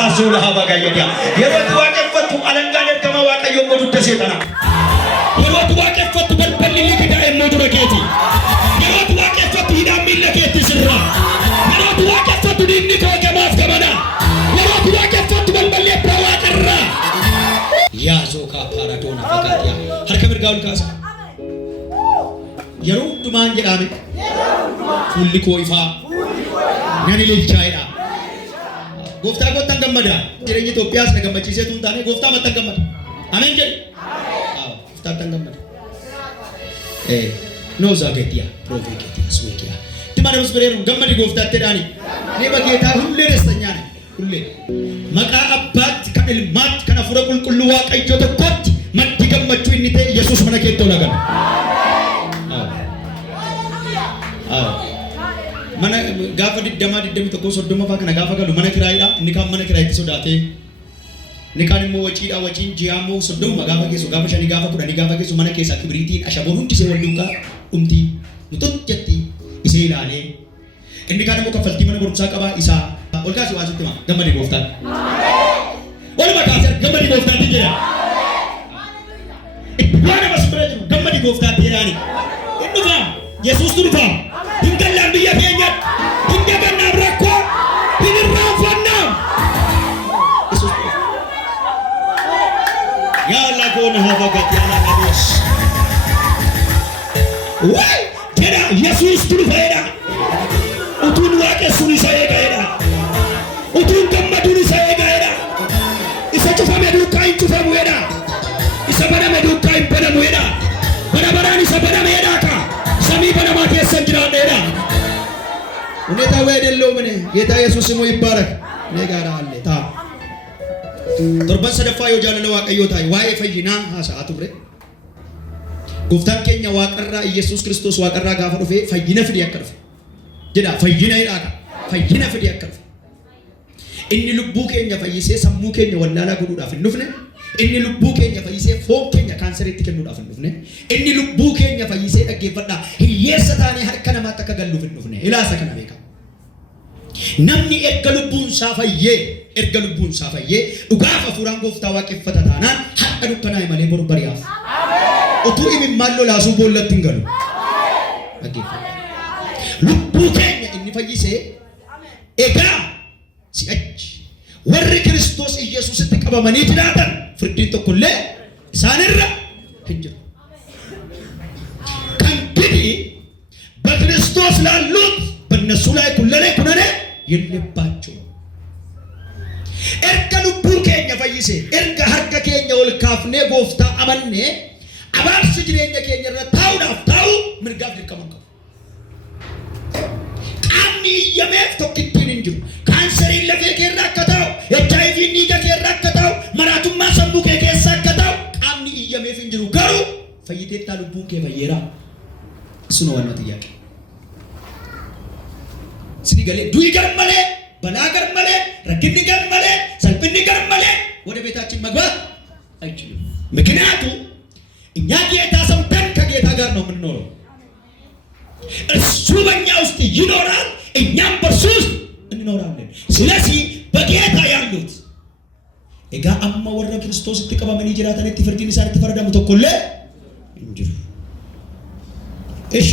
Rasul habagayya. Yeroo waaqeffatu alangaan ergama waaqayyo godhutte seetana. Yeroo waaqeffatu balballi liqida immoo dura keeti. Yeroo waaqeffatu hidhaan miilla keetti sirra. Yeroo waaqeffatu dinni koo gamaaf gamana. Yeroo waaqeffatu balballi abbaa waaqarra. Yaazoo kaa paaradoona fakkaatiya. Harka mirgaa ol kaasa. Yeroo hundumaan jedhame. Fuulli koo ifaa. Nani lilchaa'edha. Gooftaa kottan gammada. Jireenya Itoophiyaas na gammachiisee tuun taane gooftaa mattan gammada. Ameen jedhi. Gooftaa tan gammada. Nooza gadiya, profeekeetiya, suweekiya. Timana musbireeru gammadi gooftaatti dhaani. Neema geetaa hullee destanyaan hullee. Maqaa abbaatti kan ilmaatti kan hafuura qulqulluu waaqayyo tokkotti maddi gammachuu inni ta'e Yesuus mana keetti ol agarra. Mana gaafa 21 faa kana gaafa galu mana kiraayidha. Inni kaan mana kiraayitti sodaatee inni kaan immoo waciidha. Waciin ji'aammoo 30 gaafa geessu gaafa 5 gaafa 10 gaafa geessu mana keessaa kibriitiin ashaboon hundi isee wal duukaa dhumtii nutot jetti isee ilaalee inni kaan immoo kaffaltii mana barumsaa qabaa isaa ol kaasee waan sitti hima gammadi gooftaatti. Walumaa kaasee gammadi gooftaatti jedha. Waan namas bira jiru gammadi gooftaatti jedhaani. Inni dhufaa Yesuustu dhufaa. Hingallaan biyya keenyatti hin dagannaaf rakkoo hin irraanfannaam. Yaa lagoon hafa gati ala nabees. Waay jedha Yesuustu dhufeedha. Utuun waaqessuun isa eegaedha. Utuun gammaduun isa eegaedha. Isa cufame duukaa hin cufamuedha. Isa baname duukaa hin banamuedha. Bara baraan isa banameedha ka. Samii banamaa keessan jiraadheedha. Huneeta weedelloo mine Geeta Yesuus immoo ይባረክ. Neegaadha halle taa. Torban sadaffaa yoo jaalala waaqayyoo taa'e waa'ee fayyinaa haasa'aa turre. Gooftaan keenya waaqarraa Yesuus Kiristoos waaqarraa gaafa dhufe fayyina fidee akka dhufe. Jedha fayyina hidhaadha. Fayyina fidee akka dhufe. Inni lubbuu keenya fayyisee sammuu keenya wallaalaa godhuudhaaf hin dhufne. Inni lubbuu keenya fayyisee foon keenya kaanseriitti kennuudhaaf hin dhufne. Inni lubbuu keenya fayyisee dhaggeeffadhaa hiyyeessa taanee harka namaatti akka galluuf hin dhufne. Ilaasa kana beeka. Namni erga lubbuun isaa fayyee dhugaaf hafuuraan gooftaa waaqeffata taanaan har'a dukkanaa'e malee boru bari'aaf. Utuu imimmaan lolaasuu boollatti hin galu. Lubbuu keenya inni fayyisee egaa si'achi warri Kiristoos Yesuusitti qabamanii jiraatan firdiin tokkollee isaanirra hin jiru. Kangidi በክርስቶስ ላሉት በእነሱ ላይ ኩለኔ ኩነኔ የለባቸው። erga lubbuu keenya fayyise erga harka keenya ol kaafnee gooftaa amannee abaarsi jireenya keenya irra taa'uudhaaf taa'u mirgaaf dirqama qabu. Qaamni iyyameef tokkittiin hin jiru. Kaanseriin lafee kee irraa akka ta'u, HIV dhiiga kee irraa akka ta'u, maraatummaa sammuu kee keessa akka ta'u qaamni iyyameef hin jiru. Garuu fayyiteettaa lubbuun kee fayyeera. Isuma waan nuti yaaqe. Sidi galee du'i gar malee balaa gar malee rakkinni gar malee salphinni gar malee ወደ ቤታችን መግባት አይችልም። ምክንያቱም እኛ ጌታ ሰምተን ከጌታ ጋር ነው የምንኖረው። እሱ በእኛ ውስጥ ይኖራል፣ እኛም በእርሱ ውስጥ እንኖራለን። ስለዚህ በጌታ ያሉት እጋ አማ ወረ ክርስቶስ ተቀበመን ይጅራታን ትፈርዲን ሳር ተፈረደሙ ተኮለ እንጂ እሺ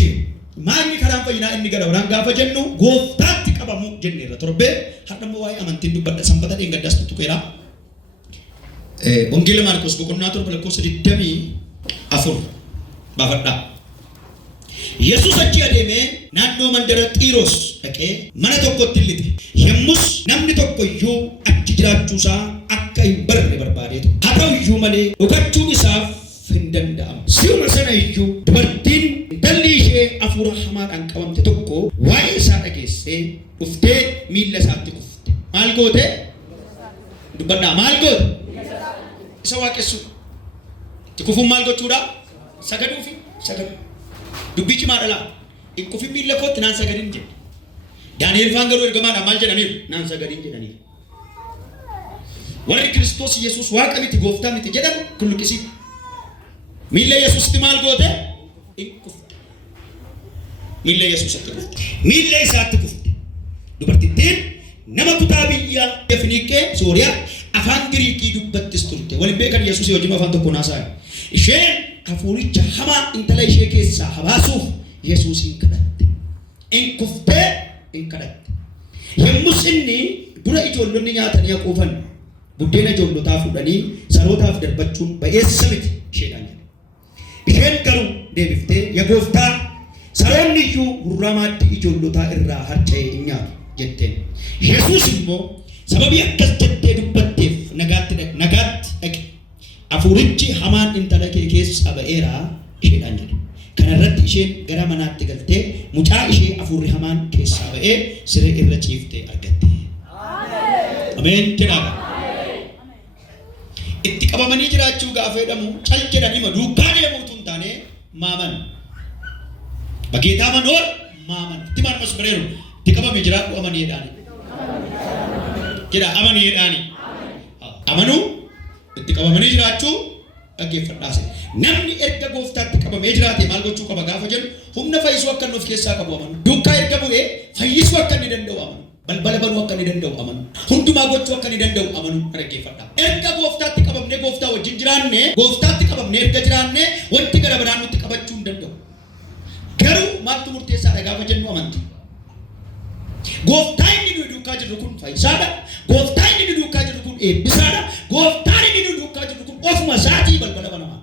ማን ከራም ፈይና እንገዳው ራንጋፈ ጀኑ ጎፍታት ተቀበሙ ጀኔራ ተርቤ ሀደሙ ዋይ አመንቲን ዱበደ ሰንበተ ደንገዳስቱ ተቆራ ወንጌል ማርቆስ በቁናቶር በለኮስ ድደሚ አፉር ባፈዳ ኢየሱስ አቺ አደሜ ናኖ መንደረ ጢሮስ ደቄ መነ tokkotti ልጥ የሙስ namni tokkoyyuu achi jiraachuusa akka hin barre barbaadeetu haa ta'uyyuu malee dhugachuun isaaf hin danda'amu. Si'uma sana iyyuu dubartiin intalli ishee hafuura hamaadhaan qabamte tokko waa'ee isaa dhageessee dhuftee miilla isaatti kufte. Maal goote? Dubbadhaa maal goote? Isa waaqessu. Itti kufuun maal gochuudha? Sagaduufi sagadu. Dubbii cimaa dhalaa. In kufin miilla kootti naan sagadin jedhe. Daani'el faan garuu ergamaadhaan maal jedhaniiru? Naan sagadin jedhaniiru. Warri Kiristoos Yesuus waaqa miti gooftaa miti jedhan kulluqisii. Miilla Yesuusitti maal goote? In kufte. Miilla Yesuusitti kufte. Miilla isaatti kufte. Dubartittiin nama kutaa biyya Finiiqee Sooriyaa afaan Giriikii dubbattis turte. Waliin beekan Yesuus wajjin afaan tokko naasaa. Isheen hafuuricha hamaa intala ishee keessaa habaasuuf Yesuusin kadhatte. Kuftee in kadhatte. Yommus inni dura ijoollonni nyaatanii quufan buddeena ijoollotaa fudhanii sarootaaf darbachuun ba'eessa miti isheedhaan jedhe. Isheen garuu deebiftee yaa Gooftaa saroonni iyyuu gurramaatti ijoollotaa irraa harca'ee hin nyaatu jetteen. Yesuus immoo sababii akkas jettee dubbatteef nagaatti dhaqe. Hafuurichi hamaan intala kee keessaa ba'eeraa isheedhaan jedhe. Kana irratti isheen gara manaatti galtee mucaa ishee hafuurri hamaan keessaa ba'ee siree irra ciiftee argatte. Ameen jedhama. Itti qabamanii jiraachuu gaafa jedhamu cal jedhanii duukaa deemuutu hin taane maaman. Bageetaa manoor maaman. Itti maanamas bareeru. Itti qabame jiraachuu amanii jedhaani. Jedha amanii jedhaani. Amanuu itti qabamanii jiraachuu dhaggeeffadhaase. Namni erga Gooftaatti qabamee jiraate maal gochuu qaba gaafa jedhu humna fayyisuu akka inni of keessaa qabu amanu. Duukaa erga bu'ee fayyisuu akka inni danda'u amanu. Balbala banuu akka inni danda'u amanu. Hundumaa gochuu akka inni danda'u amanu dhaggeeffadha. Erga Gooftaatti qabamnee Gooftaa wajjin jiraanne Gooftaatti qabamnee erga jiraanne wanti gara biraan nutti qabachuu hin danda'u. Garuu maaltu murteessaadha gaafa jennu amanti. Gooftaan inni nuyi duukaa jirru kun fayyisaadha. Gooftaan inni nuyi duukaa jirru kun eebbisaadha. Gooftaan inni nuyi duukaa jirru kun ofuma isaatii balbala banamaa.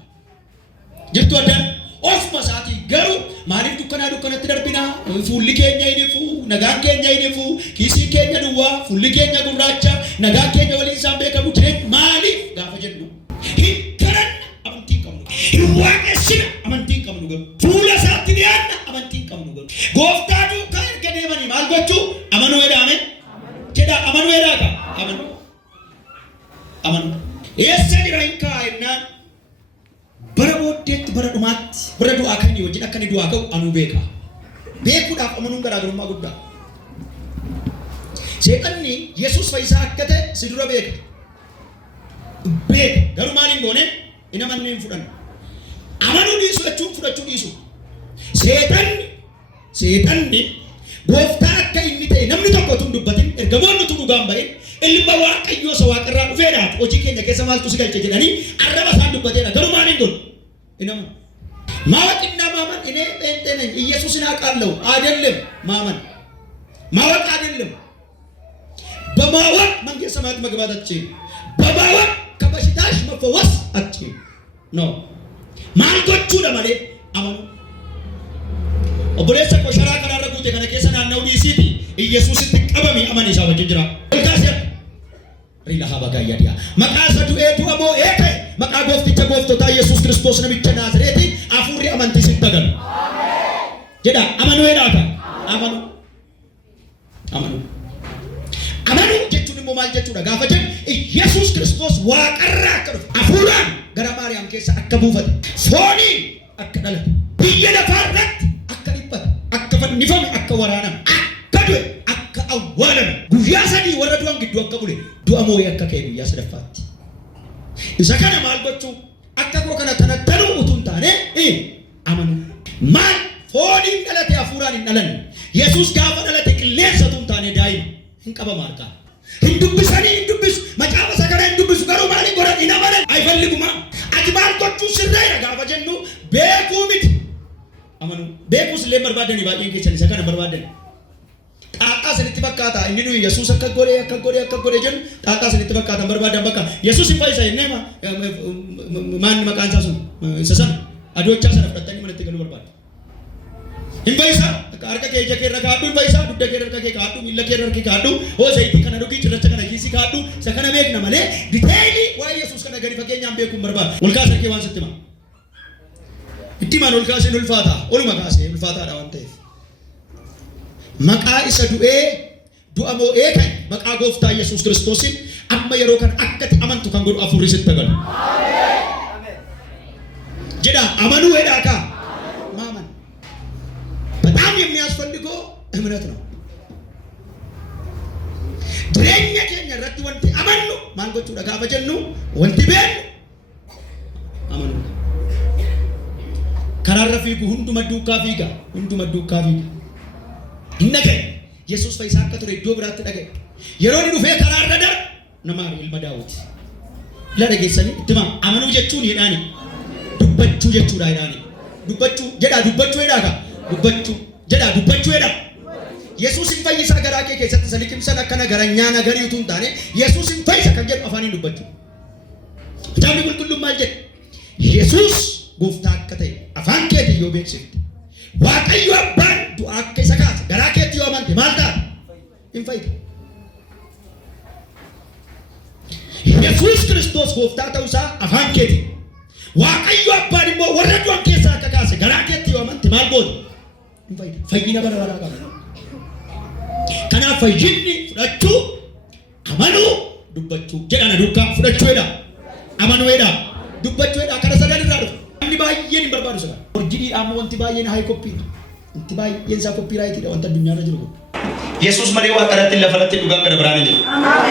Jirtu addaan ofuma isaatii garuu maaliif dukkanatti darbinaa? Fuulli keenya hin ifu, nagaan keenya hin ifu, kiisiin keenya duwwaa, fuulli keenya gurraacha, nagaan keenya waliin isaan beekamu jireenya maaliif gaafa jennu? Hin kadhanna amantii hin qabnu. Hin waaqessina amantii hin qabnu garuu. Fuula isaatti dhiyaanna amantii hin qabnu garuu. Gooftaa duukaa erga deemanii maal gochuu? Amanuu jedhame? Jedha amanuu jedhaa amanuu. Amanuu. Eessa jira hin kaa'ennaan? Bara booddeetti bara dhumaatti bara du'aa kan wajjin akka inni du'aa ka'u anuu beeka. Beekuudhaaf amanuun garaagarummaa guddaa. Seexanni Yesuus fayyisaa akka ta'e si dura beeka. Beeka garuu maaliin goone hin amanne hin fudhanne. Amanuu dhiisu jechuun fudhachuu dhiisu. Seexanni Gooftaa akka inni ta'e namni tokko utuu hin dubbatin ergamoonni utuu dhugaan ba'in ilma Waaqayyoo isa waaqarraa dhufeedhaaf hojii keenya keessa maaltu si galche jedhanii arraba isaan dubbateedha. Garuu maaliin goone? Inama ማወቅና ማመን እኔ ጴንጤ ነኝ ኢየሱስን አውቃለሁ አይደለም ማመን ማወቅ አይደለም በማወቅ መንግሥተ ሰማያት መግባት አትችልም በማወቅ ከበሽታሽ መፈወስ አትችልም ነው ማልጎቹ ለማለ አመኑ ኦቦሌሰ ቆሸራ ከናረጉት ከነ ከሰና ነው ዲሲቲ ኢየሱስን ተቀበሚ አመን ይሳው ጅጅራ ወልካሰ ሪላ ሀባጋ ያዲያ መቃሰዱ ኤቱ አሞ ኤከ መቃ ጎፍቲቸ ጎፍቶታ ኢየሱስ ክርስቶስ ነብይተ ናዝሬት አፉሪ አመንቲ ሲተገሉ ጀዳ አመኑ ሄዳታ አመኑ ጀቹን ሞ ማል ጀቹ ጋፋ ጀ ኢየሱስ ክርስቶስ ዋቀራ ከሩ አፉራን ገራ ማርያም ከሰ አከቡፈት ፎኒ አከደለ በየለፋረት አከሪበት አከፈኒፈም አከወራናም አከዱ አከአዋለም ጉያሰዲ ወረዱን ግዱ አከቡለ ዱአሞ ያከከይ ጉያስ ደፋት ኢሰከነ ማልጎቹ አከኮ ከነ ተነተኑ ኡቱንታኔ አመኑ ማል ፎኒ እንደለተ አፉራን እንደለን ኢየሱስ ጋፋ እንደለተ ቅሌሰቱንታኔ ዳይ እንቀበ ማርካ እንዱብሰኒ እንዱብስ መጫፈ ሰከረ እንዱብስ ገሩ ማሊ ጎረ ኢናበለ አይፈልጉማ አጅማልጎቹ ስራይ ጋፋ ጀኑ ቤኩሚት አመኑ ቤኩስ ለመርባደኒ ባየን ከሰኒ ሰከነ በርባደኒ ጣጣ ስንት በቃታ እንዲኑ ኢየሱስ አከጎሬ ጀን ጣጣ ስንት በቃታ በርባዳ በቃ ኢየሱስ ይፋይሳ ነማ ማን መቃንሳሱ ሰሰን አዶቻ ሰረፈተኒ ማለት ገሉ በርባዳ ኢንቫይሳ አርከ ከጀ ከረካዱ ኢንቫይሳ ዱደ ከረከ ካዱ ሚለከ ከረከ ካዱ ኦ ሰይቲ ከነ ዱቂ ጭረቸ ከነ ኪሲ ካዱ ሰከነ ቤክና ማለ ዲቴይሊ ወይ ኢየሱስ ከነ ገሪ ፈገኛም ቤኩም በርባ ወልካ ሰርከ ዋን ስትማ ኢቲማን ወልካ ሰን ulfaata ኦልማ ካሴ ulfaata ዳዋንተ መቃ ኢሰዱኤ ዱአሞ ኤከ መቃ ጎፍታ ኢየሱስ ክርስቶስን አማ የሮ ከን አከት አመንቱ ከን ጎዱ አፉሪ ስትተገሉ አሜን ጀዳ አመኑ ሄዳካ ማመን በጣም የሚያስፈልገው እምነት ነው ድሬኛ ከኛ ረቲ ወንቲ አመኑ ማንጎቹ ደጋ በጀኑ ወንቲ ቤን አመኑ ከራረፊ ሁንዱ መዱካ ፊጋ ኢነከ ኢየሱስ ፈይሳከቱ ሬዲዮ ብራት ደገ yeroo inni dhufee karaa irra darbe nama ilma Daawit ila dhageessanii itti himaa amanuu jechuun jedhaani dubbachuu jechuudha jedhaani dubbachuu jedhaa dubbachuu jedhaa ka dubbachuu jedhaa dubbachuu jedhaa Yesuus hin fayyisaa garaa kee keessatti saliqimsan akkana garanyaa nagarii utuu hin taane Yesuus hin fayyisa kan jedhu afaaniin dubbachuu kitaabni qulqulluun maal jedha Yesuus gooftaa akka ta'e afaan keetiin yoo beeksifte Waaqayyo abbaan du'a akka isa kaase garaa keetti yoo amante maal ta'a hin fayyita Yesuus Kiristoos gooftaa ta'uusaa afaan keetiin Waaqayyo abbaan immoo warra du'an keessaa akka kaase garaa keetti yoo amante maal goota hin fayyita fayyina bara baraa qaba kanaaf fayyinni fudhachuu amanuu dubbachuu jedhana duukaa fudhachuu jedha amanuu jedha dubbachuu jedha kana sadan irraa dhufa namni baay'een hin barbaadu sadan orjiidhaan wanti baay'een haay koppii wanti baay'een isaa koppii raayitiidha wanta addunyaa irra jiru kun Yesuus malee waan kadhattiin lafarratti dhugaan gara biraan hin jiru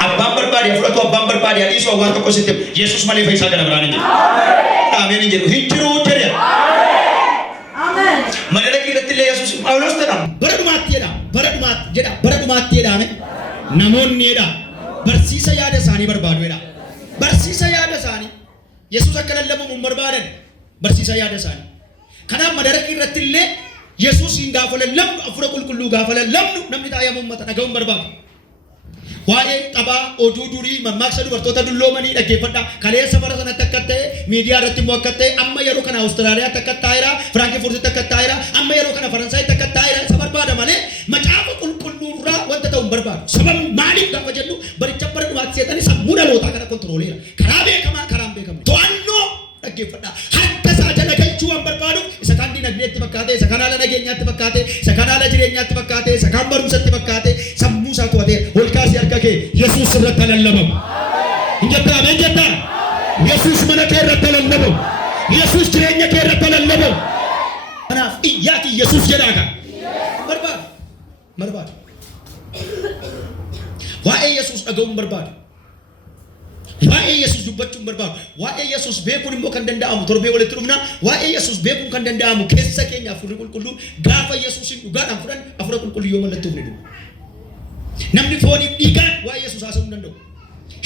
abbaan barbaade fudhatu abbaan barbaade dhiisu waan tokko sitti Yesuus malee fayyisaa gara biraan hin jiru ameen hin jiru hin jiru jedhe Madara kirratti le Yesuus Phaawulos jedha bara dhumaatti jedhame namoonni jedha barsiisa yaada isaanii barbaadu jedha barsiisa yaada isaanii Yesuus akka lallabamu barbaadan barsiisa yaada isaanii kanaaf madara kirratti illee Yesuus hin gaafa lallabnu afura qulqulluu gaafa lallabnu namni taa'ee uummata dhaga'uun barbaadu waa'ee taphaa oduu durii mammaaksa dubartoota dulloomanii dhaggeeffadha kaleessa bara sanatti akka ta'e miidiyaa irratti immoo akka ta'e amma yeroo kana Awustiraaliyaatti akka ta'eera Firaankifuurtitti akka ta'eera amma yeroo kana Faransaaytti akka ta'eera isa barbaada malee macaafa qulqulluurraa wanta ta'u hin barbaadu sababni maaliif gaafa jennu baricha bara dhumaatti seexanii sammuu dhalootaa kana kontirooleera karaa beekamaa karaa hin beekamne to'annoo dhaggeeffadha harka isaa jala galchuu waan barbaadu isa kaan dinagdeetti fakkaate isa kaan haala nageenyaatti fakkaate isa kaan haala jireenyaatti fakkaate isa kaan barumsatti fakkaate sammuu isaa to'atee ol kaasee harka kee Yesuus irratti lallabamu hin jettaa ameen jettaa Yesuus mana kee irratti lallabamu Yesuus jireenya kee irratti lallabamu kanaaf iyyaati Yesuus jedhaa kan barbaadu waa'ee Yesuus dhaga'uun barbaadu waa'ee Yesuus dubbachuun barbaadu waa'ee Yesuus beekuun immoo kan danda'amu torbee walitti dhufna waa'ee Yesuus beekuun kan danda'amu keessa keenya afurri qulqulluu gaafa Yesuusin dhugaadhaan fudhan afura qulqulluu yoo mallattuuf ni dhufu namni fooniif dhiigaan waa'ee Yesuus haasa'uu hin danda'u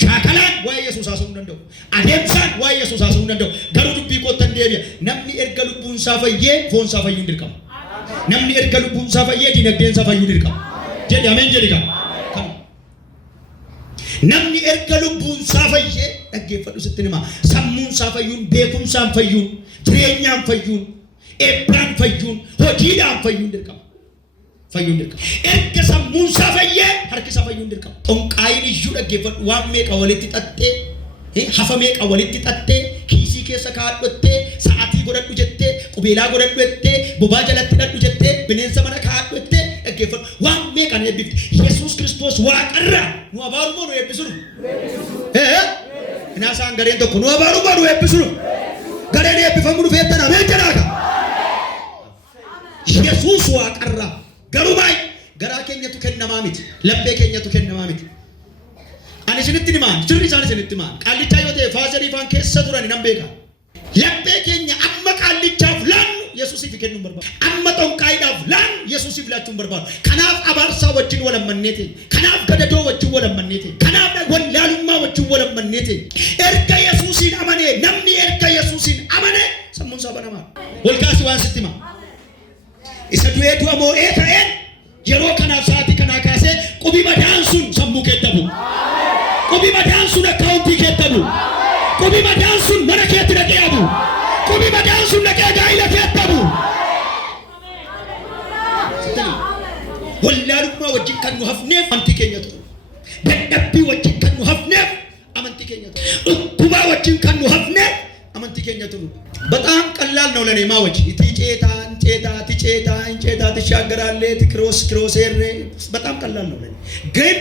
shaakalaan waa'ee Yesuus haasa'uu hin danda'u adeemsaan waa'ee Yesuus haasa'uu hin danda'u garuu dubbii koottan deebi'a namni erga lubbuun isaa fayyee foon isaa fayyuu hin dirqama namni erga lubbuun isaa fayyee dinagdeen isaa fayyuu dirqama jedhi ameen jedhi kan namni erga lubbuun isaa fayyee dhaggeeffadhu sitti nima sammuun isaa fayyuun beekumsaan fayyuun jireenyaan fayyuun eebbaan fayyuun hojiidhaan fayyuun dirqama erga sammuun isaa fayyee harki isaa fayyuun dirqama xonqaayin iyyuu dhaggeeffadhu waan meeqa walitti xaxxee hafa meeqa walitti xaxxee kiisii keessa kaadhottee sa'aatii godhadhu jettee qubeelaa godhadhu jettee bobaa jalatti hidhadhu jettee bineensa mana kaadhu jettee dhaggeeffadhu waan meeqan eebbifti Yesuus Kiristoos waaqarraa nu abaaruu nu eebbisuu inaasaan gareen tokko nu abaaruu nu eebbisuu gareen eebbifamu dhufeettan ameen jedhaa Yesuus waaqarraa garuu baay'ee garaa keenyatu kennamaa miti laphee keenyatu kennamaa miti ani isinitti himaan sirri isaan isinitti himaan qaallichaa yoo ta'e faazarii faan keessa turan nan beeka laphee keenya amma qaallichaaf laannu Yesuusiif kennuun barbaadu amma xonqaayiidhaaf laannu Yesuusiif laachuun barbaadu kanaaf abaarsaa wajjin walammannee ta'e kanaaf gadadoo wajjin walammannee ta'e kanaaf wallaalummaa wajjin walammannee ta'e erga Yesuusiin amanee namni erga Yesuusiin amanee sammuun isaa banamaa wal kaasi waan sitti himaa isa du'ee du'a moo'ee ta'een yeroo kanaaf sa'aatii kanaa kaasee qubii madaan sun sammuu keettabu qubii madaan sun akkaawuntii keettabu qubii madaan sun mana keetti dhaqee abu qubii madaan sun dhaqee gaa'ila keettabu wallaalummaa wajjin kan nu hafneef amantii keenya ta'u dadhabbii wajjin kan nu hafneef amantii keenya ta'u dhukkubaa wajjin kan nu hafneef amantii keenya ta'u በጣም ቀላል ነው ለኔ ማወጅ ትጨታ ትሻገራለ ትክሮስ ኤርኔ በጣም ቀላል ነው ለኔ ግን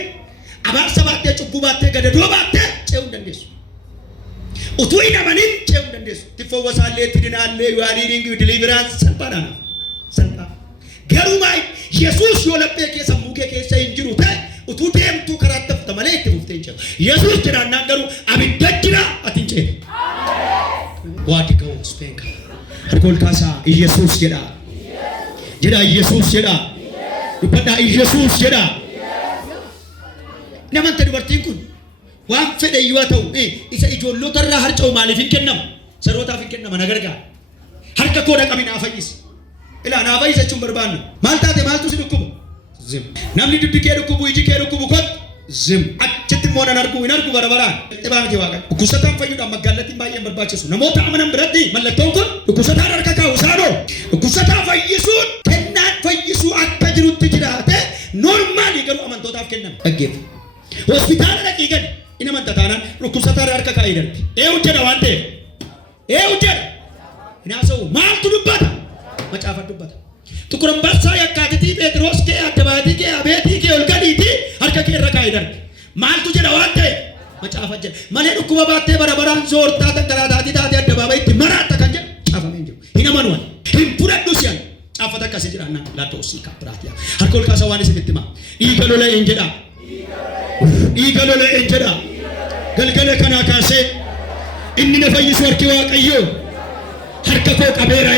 አባር ሰባቴ ጭጉባቴ ገደዶ ባቴ ጨው እንደነሱ ኡቱይና ማንን ጨው እንደነሱ ትፈወሳለ ትድናለ you are needing deliverance ሰልባና ገሩማይ ኢየሱስ yoleppe ke sammuke ke sayinjiru te utu demtu karattaf tamale ittufte inche ኢየሱስ ጅራናገሩ አብደጅራ አትንጨ ዋዲከው ስፔካ አርጎል ካሳ ኢየሱስ ጀዳ ኢየሱስ ጀዳ ይበዳ ኢየሱስ ጀዳ Namanta dubartiin kun waan fedhe yoo ta'u isa ijoollota irraa harca'u maaliif hin kennamu? Sarootaaf hin kennama na gargaara. Harka koo dhaqami naa fayyisi. Ilaa naa fayyisa jechuun barbaannu. Maal taate maaltu si dhukkuba? Zim. Namni dubbi kee dhukkubu iji kee dhukkubu kot zim. Achitti immoo nan argu hin argu barabaraan. Dhibaan kee waaqa. Dhukkubsataan fayyuudhaan magaalattiin baay'een barbaachisu. Namoota amanan biratti mallattoon kun dhukkubsataan harka kaa'u isaanoo. Dhukkubsataa fayyisuun kennaan fayyisuu akka jirutti jiraate noormaali garuu amantootaaf kennama. Dhaggeeffa. Hospitaala dhaqii gadi ina manta taanaan dhukkubsataa harka kaa'ee darbe. Jedha waan ta'eef. Jedha. Inaasa'u maaltu dubbata? Macaafa dubbata. Tukuran barsaa yakkaatitii Pheexroos kee addabaatii kee abeetii kee ol gadiitii harka kee irra kaa'ee darbe. Maaltu jedha waan ta'eef? Macaafa jedha. Malee dhukkuba baattee barabaraan zoortaa tangalaataa taatee addabaabayitti maraatta kan jedhu caafamee jiru. Hin amanuwan. Hin fudhadhu si'an. Caafata akkasii jiraannaan laata osii kaapiraatiyaa. Harka ol kaasaa waan isinitti himaa. Dhiiga lolee hin jedhaa. Dhiiga lolee hin jedhaa. Galgala kanaa kaasee inni na fayyisu harki Waaqayyoo harka koo qabeera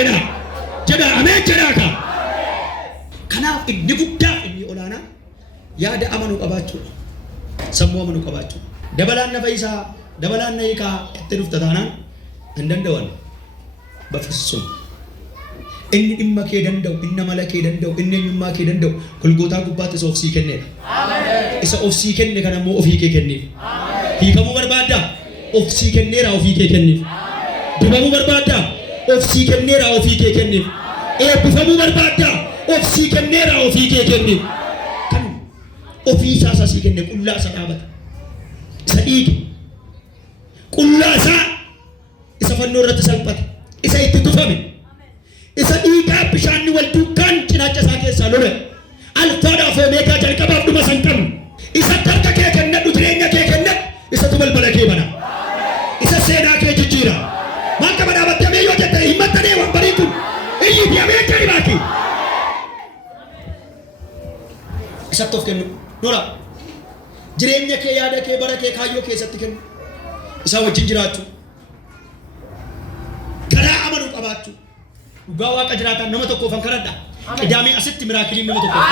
jedha ameen jedhaa kaa. Kanaaf inni guddaa inni olaanaa yaada amanuu qabaachuudha. Sammuu amanuu qabaachuudha. Dabalaan na fayyisaa dabalaan na hiikaa itti dhufta taanaan hin danda'an. Bafissuun inni dhimma kee danda'u inni amala kee danda'u inni eenyummaa kee danda'u Golgootaa gubbaatti isa ofsii kenneedha. Isa ofsii kenne kan ammoo ofii kee kenneef. Hiikamuu barbaaddaa? Ofsii kenneera ofii kee kenneef. Dibamuu barbaaddaa? Ofsii kenneera ofii kee kenneef. Eebbifamuu barbaaddaa? Ofsii kenneera ofii kee kenneef. Kan ofii isaa sii kenne qullaa isa dhaabata. Isa dhiige. Qullaa isaa isa fannoo irratti salphate. Isa itti tufame. Isa dhiigaa bishaanni wal duukaan cinaacha isaa keessaa lole. Alfaadhaaf Omeegaa jalqabaaf dhuma san qabu. Isa harka kee kennadhu jireenya kee kennadhu. Isatu balbala kee bana. Isa seenaa kee jijjiira. Maal qaba dhaabattee yoo jette himmattanii waan barii kun iyyi diamee kee baaki. Isatti of kennu. Noora. Jireenya kee yaada kee bara kee kaayyoo keessatti kennu. Isa wajjin jiraachuu. Karaa amanuu qabaachuu. Dhugaa Waaqa jiraatan nama tokkoof kan kadhadha. Qidaamee asitti miraakiliin nama tokkoof.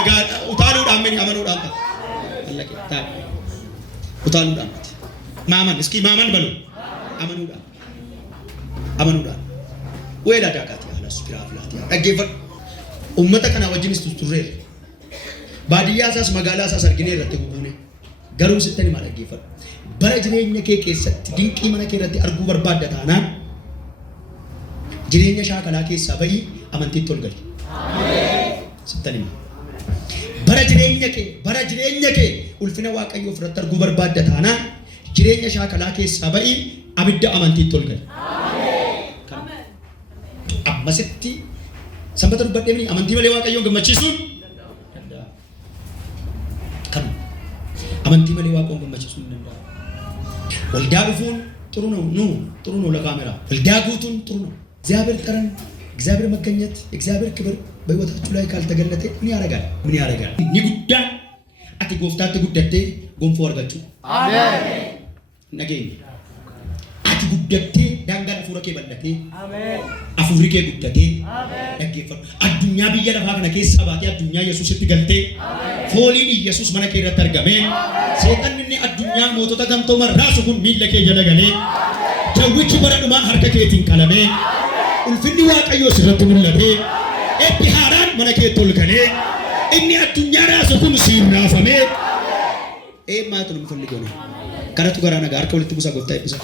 Egaa utaaluudhaan mini amanuudhaan ta'a. Utaaluudhaan miti. Maaman iski maaman balu. Amanuudhaan. Amanuudhaan. Weelaa daakaati haala spiraaf laati. Dhaggeeffadhu. Uummata kana wajjinis turreera. Baadiyyaa isaas magaalaa isaas arginee irratti gubuune. Garuu sittani maal dhaggeeffadhu. Bara jireenya kee keessatti dinqii mana kee irratti arguu barbaadda taanaan jireenya shaakalaa keessaa ba'ii amantiitti ol gali. Sittani maal. Bara jireenya kee ulfina Waaqayyoo ofirratti arguu barbaadda taanaan jireenya shaakalaa keessaa ba'ii abidda amantiitti ol gali. Ammasitti sanbata dubbadhee amantii malee Waaqayyoon gammachiisuun danda'a. Kan amantii malee Waaqayyoon gammachiisuun danda'a. Waldaa dhufuun ጥሩ ነው ለካሜራ ወልዳ ጉቱን ጥሩ ነው። እግዚአብሔር ጠረን እግዚአብሔር መገኘት እግዚአብሔር ክብር በህይወታችሁ ላይ ካልተገለጠ ምን ያደርጋል? ንጉዳ አቲ ጎፍታት ጉደቴ ጎንፎ ወርጋችሁ አሜን ነገኝ አቲ ጉደቴ ዳንጋን ፉረኬ በለቴ አሜን አፉሪኬ ጉደቴ አሜን ደገፈ አዱኛ ብየ ለፋ ከነ ኬሳ ባቲ አዱኛ ኢየሱስ ትገልጤ ፎሊን ኢየሱስ መነከ ይረተርገሜ ሰይጣንኒ አዱኛ ሞቶ ተገምቶ መራሱ ኩን ሚለከ ጀለገሌ ጀውቺ በረዱማ ሀርከቴቲን ቀለሜ ulfinni Waaqayyoo sirratti mul'ate eebbi haaraan mana keetti ol galee inni addunyaa raasu kun siirraafame maatu nama falligoone kanatu garaa nagaa harka walitti buusaa gooftaa eebbisa.